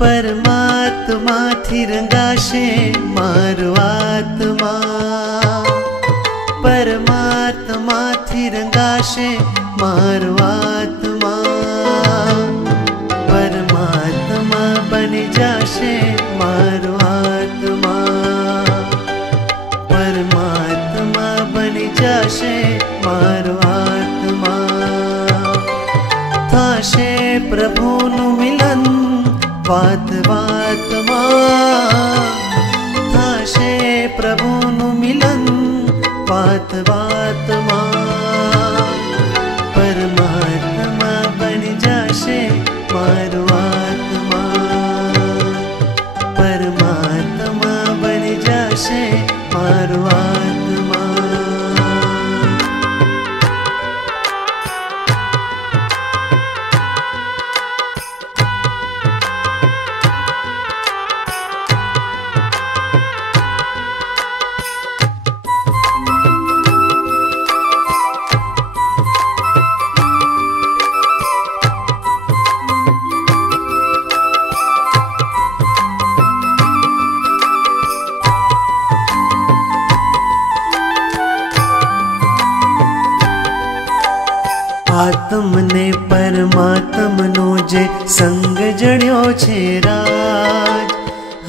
परमात्मा थी रंगाशे मारो आत्मा, परमात्मा थी रंगाशे मारो आत्मा, परमात्मा बनी जाशे मारो आत्मा, परमात्मा बनी जाशे मारो आत्मा। थाशे प्रभुनु मिलन वात वातमा, थाशे प्रभुनु मिलन वात वातमा, परमात्मा बनी जाशे मारो आत्मा, परमात्मा बनी जाशे मारो आत्मा। आत्मने परमात्मनो जे संग जड्यो छे राज,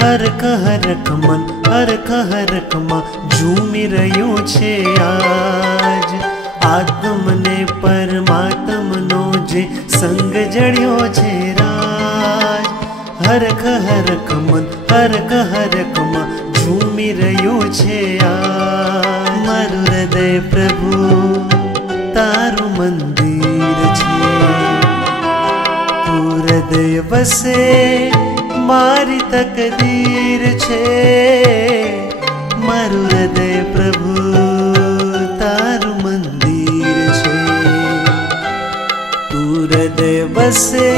हरख हरख मन हरख हरख मां झूमी रह्यो छे आज। आत्मने परमात्मनो जे संग जड्यो छे राज, हरख हरख मन हरख हरख मां झूमी रह्यो छे आज। मारुं हृदय प्रभु तारू मंदिर छे, तू हृदय बसे मारी तकदीर छे। मारू हृदय प्रभु तारू मंदिर छे, तू हृदय बसे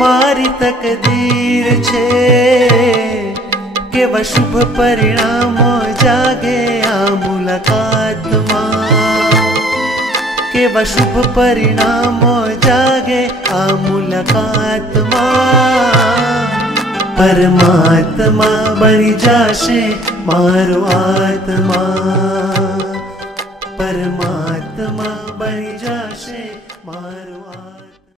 मारी तकदीर छे। केवा शुभ परिणामो जागे आ मुलाकात मां, केवा शुभ परिणामो जागे आ मुलाकात मां। परमात्मा बनी जाशे मारो आत्मा, परमात्मा बनी जाशे मारो